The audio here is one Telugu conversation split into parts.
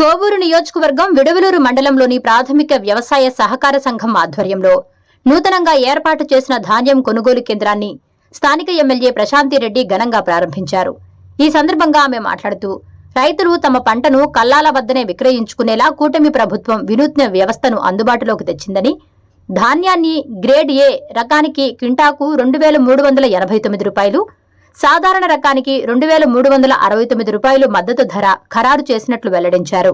కోవూరు నియోజకవర్గం విడవలూరు మండలంలోని ప్రాథమిక వ్యవసాయ సహకార సంఘం ఆధ్వర్యంలో నూతనంగా ఏర్పాటు చేసిన ధాన్యం కొనుగోలు కేంద్రాన్ని స్థానిక ఎమ్మెల్యే ప్రశాంతిరెడ్డి ఘనంగా ప్రారంభించారు. ఈ సందర్భంగా ఆమె మాట్లాడుతూ రైతులు తమ పంటను కల్లాల వద్దనే విక్రయించుకునేలా కూటమి ప్రభుత్వం వినూత్న వ్యవస్థను అందుబాటులోకి తెచ్చిందని, ధాన్యాన్ని గ్రేడ్ ఏ రకానికి క్వింటాకు 2389 రూపాయలు, సాధారణ రకానికి 2369 రూపాయలు మద్దతు ధర ఖరారు చేసినట్లు వెల్లడించారు.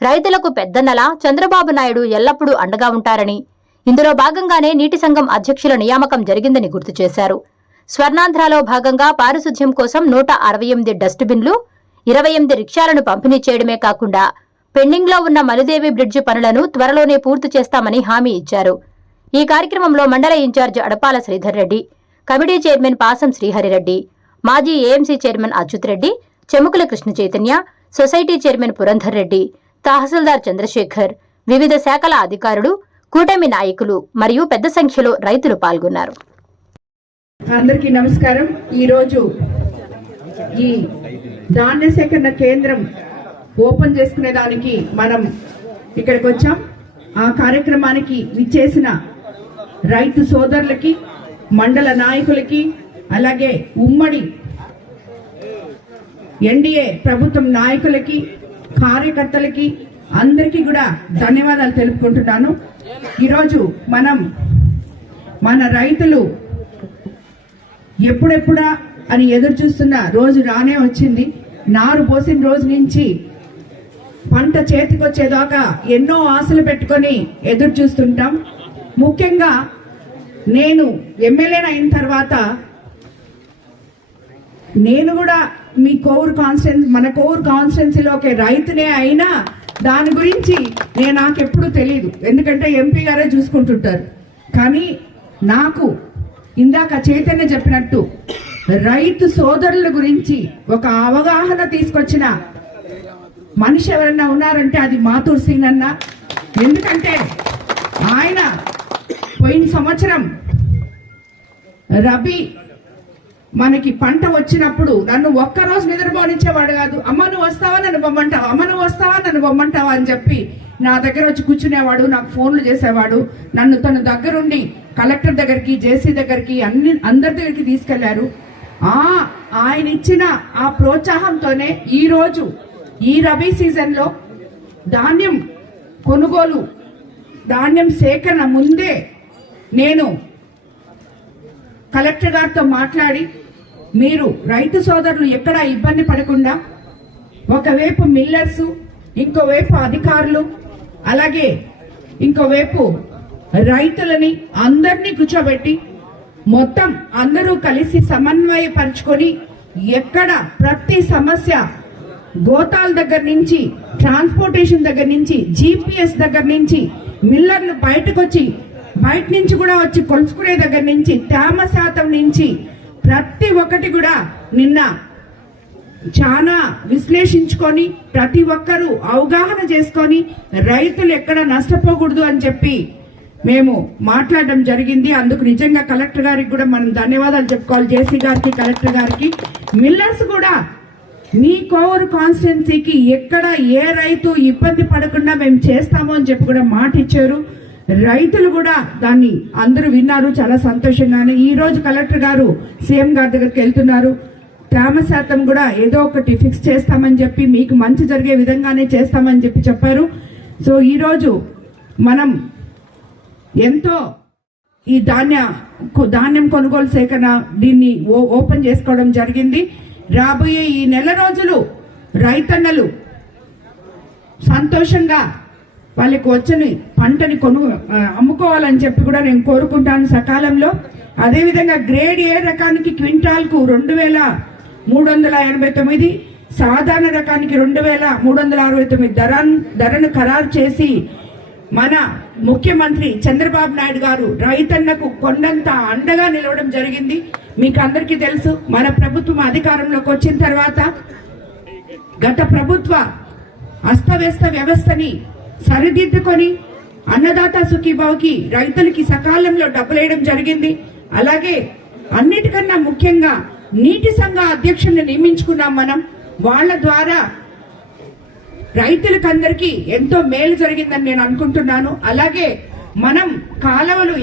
రైతులకు పెద్దన్నలా చంద్రబాబు నాయుడు ఎల్లప్పుడూ అండగా ఉంటారని, ఇందులో భాగంగానే నీటి సంఘం అధ్యక్షుల నియామకం జరిగిందని గుర్తు చేశారు. స్వర్ణాంధ్రలో భాగంగా పారిశుధ్యం కోసం 168 డస్ట్బిన్లు, 28 రిక్షాలను పంపిణీ చేయడమే కాకుండా పెండింగ్లో ఉన్న మలిదేవి బ్రిడ్జి పనులను త్వరలోనే పూర్తి చేస్తామని హామీ ఇచ్చారు. ఈ కార్యక్రమంలో మండల incharge Adapala Sridhar Reddy, committee chairman పాసం శ్రీహరిరెడ్డి, మాజీ AMC chairman Achyut Reddy, Chemukula Krishna Chaitanya, society chairman Purandhar Reddy, తహసీల్దార్ చంద్రశేఖర్, వివిధ శాఖల అధికారులు, కూటమి నాయకులు మరియు పెద్ద సంఖ్యలో రైతులు పాల్గొన్నారు. అందరికీ నమస్కారం. ఈరోజు ఈ ధాన్య సేకరణ కేంద్రం ఓపెన్ చేసుకునేదానికి మనం ఇక్కడికి వచ్చాం. ఆ కార్యక్రమానికి విచ్చేసిన రైతు సోదరులకి, మండల నాయకులకి, అలాగే ఉమ్మడి ఎన్డీఏ ప్రభుత్వం నాయకులకి, కార్యకర్తలకి అందరికీ కూడా ధన్యవాదాలు తెలుపుకుంటున్నాను. ఈరోజు మన రైతులు ఎప్పుడెప్పుడా అని ఎదురు చూస్తున్న రోజు రానే వచ్చింది. నారు పోసిన రోజు నుంచి పంట చేతికొచ్చేదాకా ఎన్నో ఆశలు పెట్టుకొని ఎదురు చూస్తుంటాం. ముఖ్యంగా నేను ఎమ్మెల్యేని అయిన తర్వాత నేను కూడా మీ మన కోవూరు కాన్స్టిట్యున్సీలో ఒక రైతునే అయినా దాని గురించి నాకెప్పుడు తెలియదు, ఎందుకంటే ఎంపీ గారే చూసుకుంటుంటారు. కానీ నాకు ఇందాక చైతన్య చెప్పినట్టు రైతు సోదరుల గురించి ఒక అవగాహన తీసుకొచ్చిన మనిషి ఎవరన్నా ఉన్నారంటే అది మాతూర్ సింగ్ అన్న. ఎందుకంటే ఆయన పోయిన సంవత్సరం రబీ మనకి పంట వచ్చినప్పుడు నన్ను ఒక్కరోజు నిద్రపోనిచ్చేవాడు కాదు. అమ్మ నువ్వు వస్తావా నన్ను బొమ్మంటావా, అమ్మ నువ్వు వస్తావా నన్ను బొమ్మంటావా అని చెప్పి నా దగ్గర వచ్చి కూర్చునేవాడు, నాకు ఫోన్లు చేసేవాడు. నన్ను తన దగ్గరుండి కలెక్టర్ దగ్గరికి, జేసీ దగ్గరికి, అందరి దగ్గరికి తీసుకెళ్లారు. ఆయన ఇచ్చిన ఆ ప్రోత్సాహంతోనే ఈరోజు ఈ రబీ సీజన్ లో ధాన్యం కొనుగోలు, ధాన్యం సేకరణ ముందే నేను కలెక్టర్ గారితో మాట్లాడి, మీరు రైతు సోదరులు ఎక్కడా ఇబ్బంది పడకుండా ఒకవైపు మిల్లర్స్, ఇంకోవైపు అధికారులు, అలాగే ఇంకోవైపు రైతులని అందరినీ కూర్చోబెట్టి మొత్తం అందరూ కలిసి సమన్వయపరుచుకొని ఎక్కడ ప్రతి సమస్య గోతాల దగ్గర నుంచి, ట్రాన్స్పోర్టేషన్ దగ్గర నుంచి, జీపీఎస్ దగ్గర నుంచి, మిల్లర్లు బయట నుంచి కూడా వచ్చి కొలుచుకునే దగ్గర నుంచి, తేమ శాతం నుంచి ప్రతి ఒక్కటి కూడా నిన్న చాలా విశ్లేషించుకొని ప్రతి ఒక్కరూ అవగాహన చేసుకొని రైతులు ఎక్కడ నష్టపోకూడదు అని చెప్పి మేము మాట్లాడడం జరిగింది. అందుకు నిజంగా కలెక్టర్ గారికి కూడా మనం ధన్యవాదాలు చెప్పుకోవాలి, జేసీ గారికి, కలెక్టర్ గారికి. మిల్లర్స్ కూడా మీ కోవూరు కాన్స్టిట్యున్సీకి ఎక్కడ ఏ రైతు ఇబ్బంది పడకుండా మేము చేస్తాము అని చెప్పి కూడా మాట ఇచ్చారు. రైతులు కూడా దాన్ని అందరూ విన్నారు, చాలా సంతోషంగానే. ఈ రోజు కలెక్టర్ గారు సీఎం గారి దగ్గరికి వెళ్తున్నారు. తేమ శాతం కూడా ఏదో ఒకటి ఫిక్స్ చేస్తామని చెప్పి, మీకు మంచి జరిగే విధంగానే చేస్తామని చెప్పి చెప్పారు. సో ఈరోజు మనం ఎంతో ఈ ధాన్యం కొనుగోలు సేకరణ దీన్ని ఓపెన్ చేసుకోవడం జరిగింది. రాబోయే ఈ నెల రోజులు రైతన్నలు సంతోషంగా వాళ్ళకి వచ్చిన పంటని అమ్ముకోవాలని చెప్పి కూడా నేను కోరుకుంటాను సకాలంలో. అదేవిధంగా గ్రేడ్ ఏ రకానికి క్వింటాల్కు 2389, సాధారణ రకానికి 2369 ధరను ఖరారు చేసి మన ముఖ్యమంత్రి చంద్రబాబు నాయుడు గారు రైతన్నకు కొండంత అండగా నిలవడం జరిగింది. మీకు అందరికీ తెలుసు, మన ప్రభుత్వం అధికారంలోకి వచ్చిన తర్వాత గత ప్రభుత్వ అస్తవ్యస్త వ్యవస్థని సరిదిద్దుకొని అన్నదాత సుఖీభావకి రైతులకి సకాలంలో డబ్బులేయడం జరిగింది. అలాగే అన్నిటికన్నా ముఖ్యంగా నీటి సంఘ అధ్యక్షుల్ని నియమించుకున్నాం మనం. వాళ్ళ ద్వారా రైతులకందరికీ ఎంతో మేలు జరిగిందని నేను అనుకుంటున్నాను. అలాగే మనం కాలువలు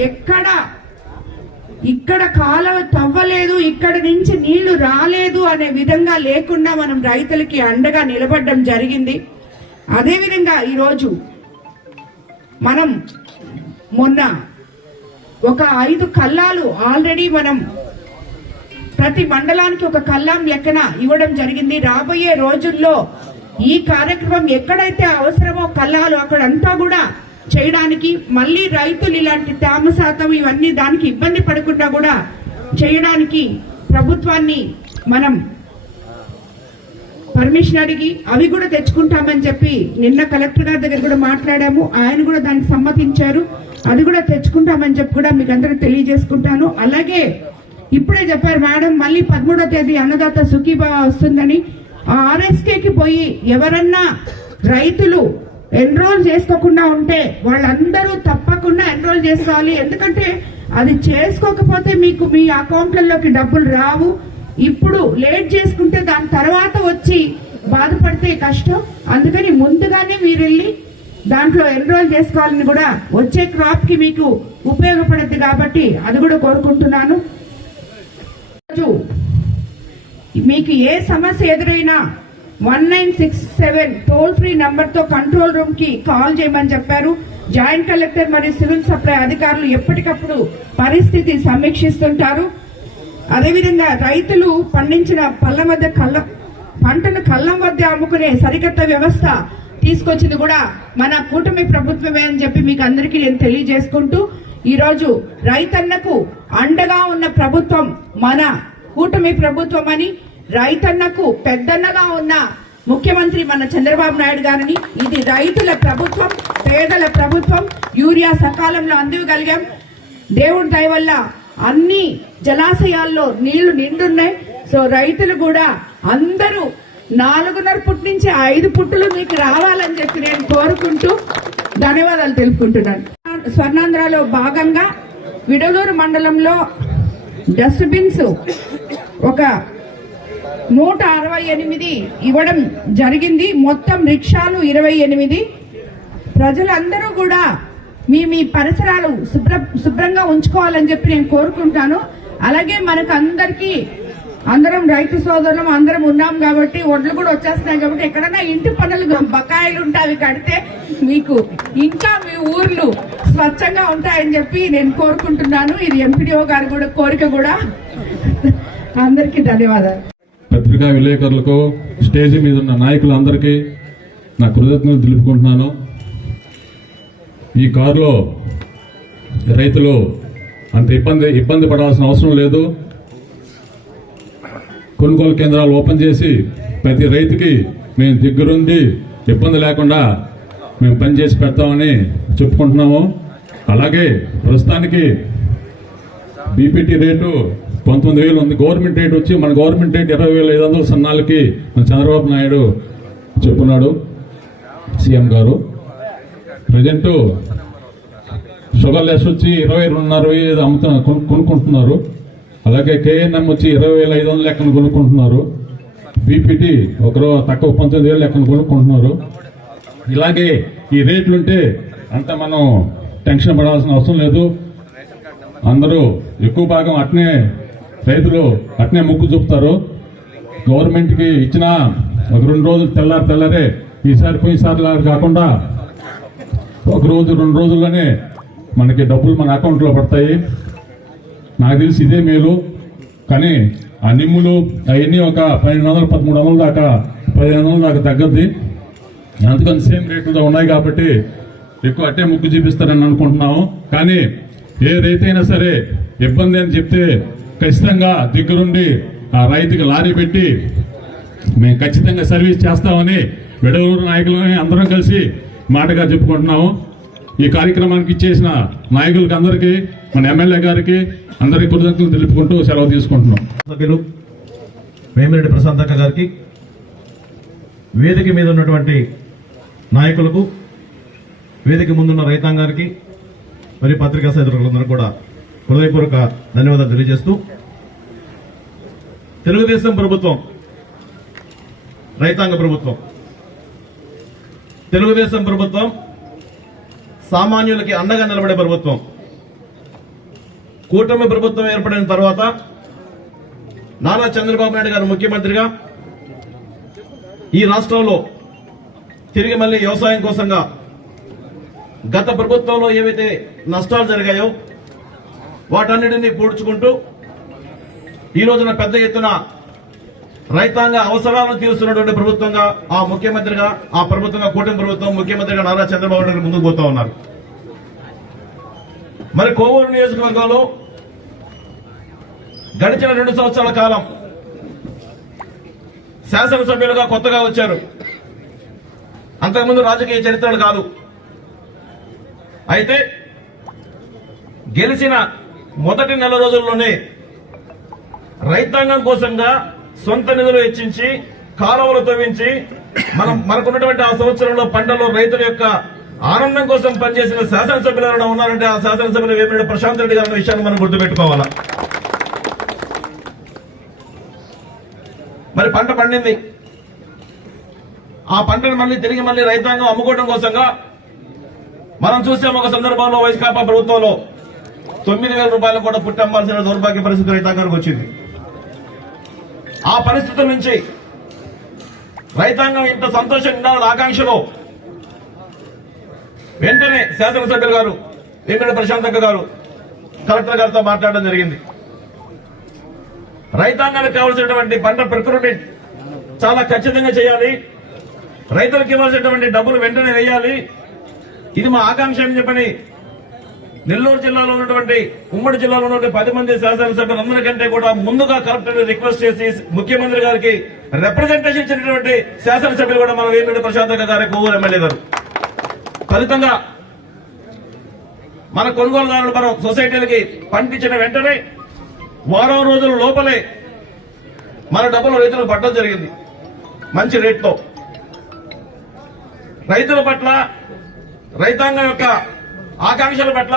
ఇక్కడ కాలువ తవ్వలేదు, ఇక్కడ నుంచి నీళ్లు రాలేదు అనే విధంగా లేకుండా మనం రైతులకి అండగా నిలబడడం జరిగింది. అదేవిధంగా ఈరోజు మనం మొన్న ఒక 5 కల్లాలు ఆల్రెడీ మనం ప్రతి మండలానికి ఒక కల్లాం లెక్కన ఇవ్వడం జరిగింది. రాబోయే రోజుల్లో ఈ కార్యక్రమం ఎక్కడైతే అవసరమో కల్లాలు అక్కడంతా కూడా చేయడానికి, మళ్ళీ రైతులు ఇలాంటి తేమ శాతం ఇవన్నీ దానికి ఇబ్బంది పడకుండా కూడా చేయడానికి ప్రభుత్వాన్ని మనం పర్మిషన్ అడిగి అవి కూడా తెచ్చుకుంటామని చెప్పి నిన్న కలెక్టర్ గారి దగ్గర కూడా మాట్లాడాము. ఆయన కూడా దానికి సమ్మతించారు. అది కూడా తెచ్చుకుంటామని చెప్పి కూడా మీకు అందరూ తెలియజేసుకుంటాను. అలాగే ఇప్పుడే చెప్పారు మేడం, మళ్ళీ 13వ తేదీ అన్నదాత సుఖీభావ వస్తుందని. ఆ ఆర్ఎస్కేకి పోయి ఎవరన్నా రైతులు ఎన్రోల్ చేసుకోకుండా ఉంటే వాళ్ళందరూ తప్పకుండా ఎన్రోల్ చేసుకోవాలి. ఎందుకంటే అది చేసుకోకపోతే మీకు మీ అకౌంట్లలోకి డబ్బులు రావు. ఇప్పుడు లేట్ చేసుకుంటే దాని తర్వాత వచ్చి బాధపడితే కష్టం. అందుకని ముందుగానే మీరు వెళ్ళి దాంట్లో ఎన్రోల్ చేసుకోవాలని కూడా వచ్చే క్రాప్ కి మీకు ఉపయోగపడుద్ది కాబట్టి అది కూడా కోరుకుంటున్నాను. మీకు ఏ సమస్య ఎదురైనా 1967 టోల్ ఫ్రీ నంబర్ తో కంట్రోల్ రూమ్ కి కాల్ చేయమని చెప్పారు. జాయింట్ కలెక్టర్ మరియు సివిల్ సప్లై అధికారులు ఎప్పటికప్పుడు పరిస్థితి సమీక్షిస్తుంటారు. అదేవిధంగా రైతులు పండించిన పంటను కళ్ళం వద్ద అమ్ముకునే సరికొత్త వ్యవస్థ తీసుకొచ్చింది కూడా మన కూటమి ప్రభుత్వమే అని చెప్పి మీకు అందరికీ నేను తెలియజేసుకుంటూ, ఈరోజు రైతన్నకు అండగా ఉన్న ప్రభుత్వం మన కూటమి ప్రభుత్వం అని, రైతన్నకు పెద్దన్నగా ఉన్న ముఖ్యమంత్రి మన చంద్రబాబు నాయుడు గారిని, ఇది రైతుల ప్రభుత్వం, పేదల ప్రభుత్వం. యూరియా సకాలంలో అందివ్వగలిగాం. దేవుడి దయ వల్ల అన్ని జలాశయాల్లో నీళ్లు నిండున్నాయి. సో రైతులు కూడా అందరూ 4.5 పుట్టు నుంచి 5 పుట్టులు మీకు రావాలని చెప్పి నేను కోరుకుంటూ ధన్యవాదాలు తెలుపుకుంటున్నాను. స్వర్ణాంధ్రలో భాగంగా విడలూరు మండలంలో డస్ట్బిన్స్ ఒక 168 ఇవ్వడం జరిగింది. మొత్తం రిక్షాలు 28. ప్రజలందరూ కూడా మీ పరిసరాలు శుభ్రంగా ఉంచుకోవాలని చెప్పి నేను కోరుకుంటాను. అలాగే మనకు అందరం రైతు సోదరులం అందరం ఉన్నాం కాబట్టి ఒడ్లు కూడా వచ్చేస్తున్నాయి కాబట్టి ఎక్కడైనా ఇంటి పనులు బకాయిలు ఉంటే అవి కడితే మీకు ఇంకా మీ ఊర్లు స్వచ్ఛంగా ఉంటాయని చెప్పి నేను కోరుకుంటున్నాను. ఇది ఎంపీడీఓ గారి కూడా కోరిక కూడా. అందరికీ ధన్యవాదాలు. పత్రికా విలేకరులకు, స్టేజ్ మీద ఉన్న నాయకులందరికీ నా కృతజ్ఞతలు తెలుపుకుంటున్నాను. ఈ కారులో రైతులు అంత ఇబ్బంది పడాల్సిన అవసరం లేదు. కొనుగోలు కేంద్రాలు ఓపెన్ చేసి ప్రతి రైతుకి మేము దగ్గరుండి ఇబ్బంది లేకుండా మేము పనిచేసి పెడతామని చెప్పుకుంటున్నాము. అలాగే ప్రస్తుతానికి బీపీటీ రేటు 19,000 ఉంది. గవర్నమెంట్ రేట్ వచ్చి మన గవర్నమెంట్ రేట్ 20,500 సన్నాలకి మన చంద్రబాబు నాయుడు చెప్పున్నాడు సీఎం గారు. ప్రజెంట్ షుగర్ లెస్ వచ్చి 22,500 కొనుక్కుంటున్నారు. అలాగే కేఎన్ఎం వచ్చి 20,500 లెక్కన కొనుక్కుంటున్నారు. బీపీటీ ఒకరో తక్కువ 19,000 లెక్కన కొనుక్కుంటున్నారు. ఇలాగే ఈ రేట్లుంటే అంత మనం టెన్షన్ పడాల్సిన అవసరం లేదు. అందరూ ఎక్కువ భాగం రైతులు అట్నే మొగ్గు చూపుతారు. గవర్నమెంట్కి ఇచ్చిన ఒక 2 రోజులు తెల్లారే ఈసారి పోయినసారి కాకుండా 1 రోజు 2 రోజుల్లోనే మనకి డబ్బులు మన అకౌంట్లో పడతాయి. నాకు తెలిసి ఇదే మేలు. కానీ ఆ నిమ్ములు అవన్నీ ఒక 1200 1300 దాకా 1500 దాకా తగ్గద్ది. అందుకని సేమ్ రేట్లతో ఉన్నాయి కాబట్టి ఎక్కువ అట్టే ముగ్గు చూపిస్తారని అనుకుంటున్నాము. కానీ ఏ రైతైనా సరే ఇబ్బంది అని చెప్తే ఖచ్చితంగా దగ్గరుండి ఆ రైతుకి లారీ పెట్టి మేము ఖచ్చితంగా సర్వీస్ చేస్తామని విడలూరు నాయకులని అందరం కలిసి మాటగా చెప్పుకుంటున్నాము. ఈ కార్యక్రమానికి ఇచ్చేసిన నాయకులకి అందరికీ, మన ఎమ్మెల్యే గారికి అందరికీ కృతజ్ఞతలు తెలుపుకుంటూ సెలవు తీసుకుంటున్నాం. సభ్యులు వేమిరెడ్డి ప్రశాంతక్క గారికి, వేదిక మీద ఉన్నటువంటి నాయకులకు, వేదిక ముందున్న రైతాంగానికి మరియు పత్రికా సోదరులందరూ కూడా హృదయపూర్వక ధన్యవాదాలు తెలియజేస్తూ, తెలుగుదేశం ప్రభుత్వం రైతాంగ ప్రభుత్వం తెలుగుదేశం ప్రభుత్వం సామాన్యులకి అండగా నిలబడే ప్రభుత్వం. కూటమి ప్రభుత్వం ఏర్పడిన తర్వాత నారా చంద్రబాబు నాయుడు గారు ముఖ్యమంత్రిగా ఈ రాష్ట్రంలో తిరిగి మళ్ళీ వ్యవసాయం కోసంగా గత ప్రభుత్వంలో ఏవైతే నష్టాలు జరిగాయో వాటన్నిటినీ పూడ్చుకుంటూ ఈ రోజున పెద్ద ఎత్తున రైతాంగ అవసరాలను తీరుస్తున్నటువంటి ప్రభుత్వంగా ఆ ప్రభుత్వంగా కూటమి ప్రభుత్వం ముఖ్యమంత్రిగా నారా చంద్రబాబు నాయుడు ముందుకు పోతా ఉన్నారు. మరి కోవూరు నియోజకవర్గంలో గడిచిన 2 సంవత్సరాల కాలం శాసనసభ్యులుగా కొత్తగా వచ్చారు. అంతకుముందు రాజకీయ చరిత్రలు కాదు. అయితే గెలిచిన మొదటి నెల రోజుల్లోనే రైతాంగం కోసంగా సొంత నిధులు వెచ్చించి కాలువలు తవ్వించి మనకున్నటువంటి ఆ సంవత్సరంలో పంటలో రైతుల యొక్క ఆనందం కోసం పనిచేసిన శాసనసభ్యులు ఎవరైనా ఉన్నారంటే ఆ శాసనసభ్యులు వేమిరెడ్డి ప్రశాంత్ రెడ్డి గారి విషయాన్ని మనం గుర్తుపెట్టుకోవాలా. మరి పంట పండింది. ఆ పంటను మళ్ళీ రైతాంగం అమ్ముకోవడం కోసంగా మనం చూసాం. ఒక సందర్భంలో వైకాపా ప్రభుత్వంలో 9,000 రూపాయలు కూడా పుట్టమ్మాల్సిన దౌర్భాగ్య పరిస్థితి రైతాంగానికి వచ్చింది. ఆ పరిస్థితుల నుంచి రైతాంగం ఇంత సంతోషంగా ఉండాలని ఆకాంక్షలో వెంటనే శాసనసభ్యులు గారు వేమిరెడ్డి ప్రశాంత్ గారు కలెక్టర్ గారితో మాట్లాడడం జరిగింది. రైతాంగానికి కావాల్సినటువంటి పంట ప్రొక్యూర్మెంట్ చాలా ఖచ్చితంగా చేయాలి. రైతులకు ఇవ్వాల్సినటువంటి డబ్బులు వెంటనే వేయాలి. ఇది మా ఆకాంక్ష అని చెప్పని నెల్లూరు జిల్లాలో ఉన్నటువంటి ఉమ్మడి జిల్లాలో ఉన్నటువంటి 10 మంది శాసనసభ్యులందరికంటే కూడా ముందుగా కలెక్టర్ రిక్వెస్ట్ చేసి ముఖ్యమంత్రి గారికి రిప్రజెంటేషన్ ఇచ్చినటువంటి శాసనసభ్యులు కూడా మన వేమిరెడ్డి ప్రశాంత్ గారి కోవూరు ఎమ్మెల్యే గారు. ఫలితంగా మన కొనుగోలుదారులు మనం సొసైటీలకి పంపించిన వెంటనే వారం రోజుల లోపలే మన డబ్బులు రైతులకు పట్టడం జరిగింది మంచి రేట్తో. రైతుల పట్ల రైతాంగం యొక్క ఆకాంక్షల పట్ల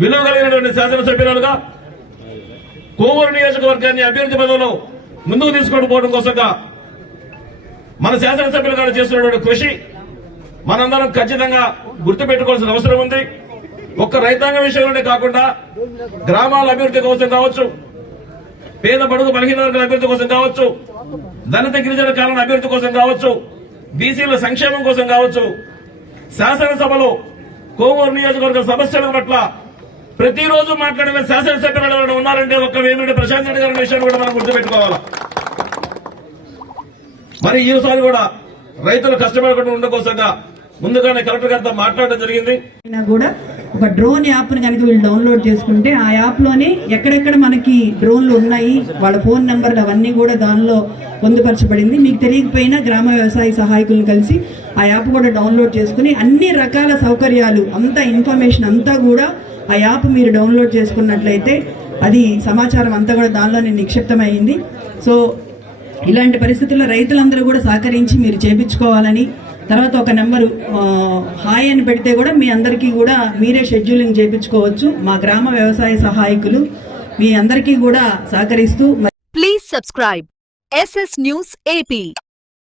విలువ కలిగినటువంటి శాసనసభ్యులుగా కోవూరు నియోజకవర్గాన్ని అభివృద్ధి పదంలో ముందుకు తీసుకొని పోవడం కోసంగా మన శాసనసభ్యులు గారు చేస్తున్నటువంటి కృషి మనందరం ఖచ్చితంగా గుర్తుపెట్టుకోవాల్సిన అవసరం ఉంది. ఒక్క రైతాంగ విషయంలోనే కాకుండా గ్రామాల అభివృద్ధి కోసం కావచ్చు, పేద బడుగు బలహీన వర్గాల అభివృద్ధి కోసం కావచ్చు, దళిత గిరిజన కాలన అభివృద్ధి కోసం కావచ్చు, బీసీల సంక్షేమం కోసం కావచ్చు, శాసనసభలో కోవూరు నియోజకవర్గ సమస్యల పట్ల ప్రతిరోజు మాట్లాడిన శాసనసభ్యులు ఎవరైనా ఉన్నారంటే ఒక్క వేమిరెడ్డి ప్రశాంత్ రెడ్డి గారి విషయాన్ని కూడా మనం గుర్తుపెట్టుకోవాలా. మరి ఈసారి కూడా రైతులు కష్టపడకుండా ఉండడం కోసంగా ముందుగానే కలెక్టర్ గారితో మాట్లాడడం జరిగింది. కూడా ఒక డ్రోన్ యాప్ ని కనుక వీళ్ళు డౌన్లోడ్ చేసుకుంటే ఆ యాప్ లోనే ఎక్కడెక్కడ మనకి డ్రోన్లు ఉన్నాయి, వాళ్ళ ఫోన్ నెంబర్లు అవన్నీ కూడా దానిలో పొందుపరచబడింది. మీకు తెలియకపోయినా గ్రామ వ్యవసాయ సహాయకులను కలిసి ఆ యాప్ కూడా డౌన్లోడ్ చేసుకుని అన్ని రకాల సౌకర్యాలు అంతా ఇన్ఫర్మేషన్ అంతా కూడా ఆ యాప్ మీరు డౌన్లోడ్ చేసుకున్నట్లయితే అది సమాచారం అంతా కూడా దానిలోనే నిక్షిప్తమైంది. సో ఇలాంటి పరిస్థితుల్లో రైతులందరూ కూడా సహకరించి మీరు చేపించుకోవాలని, తర్వాత ఒక నెంబరు హాయ్ అని పెడితే కూడా మీ అందరికీ కూడా మీరే షెడ్యూలింగ్ చేయించుకోవచ్చు. మా గ్రామ వ్యవసాయ సహాయకులు మీ అందరికీ కూడా సహకరిస్తూ. Please subscribe SS News AP.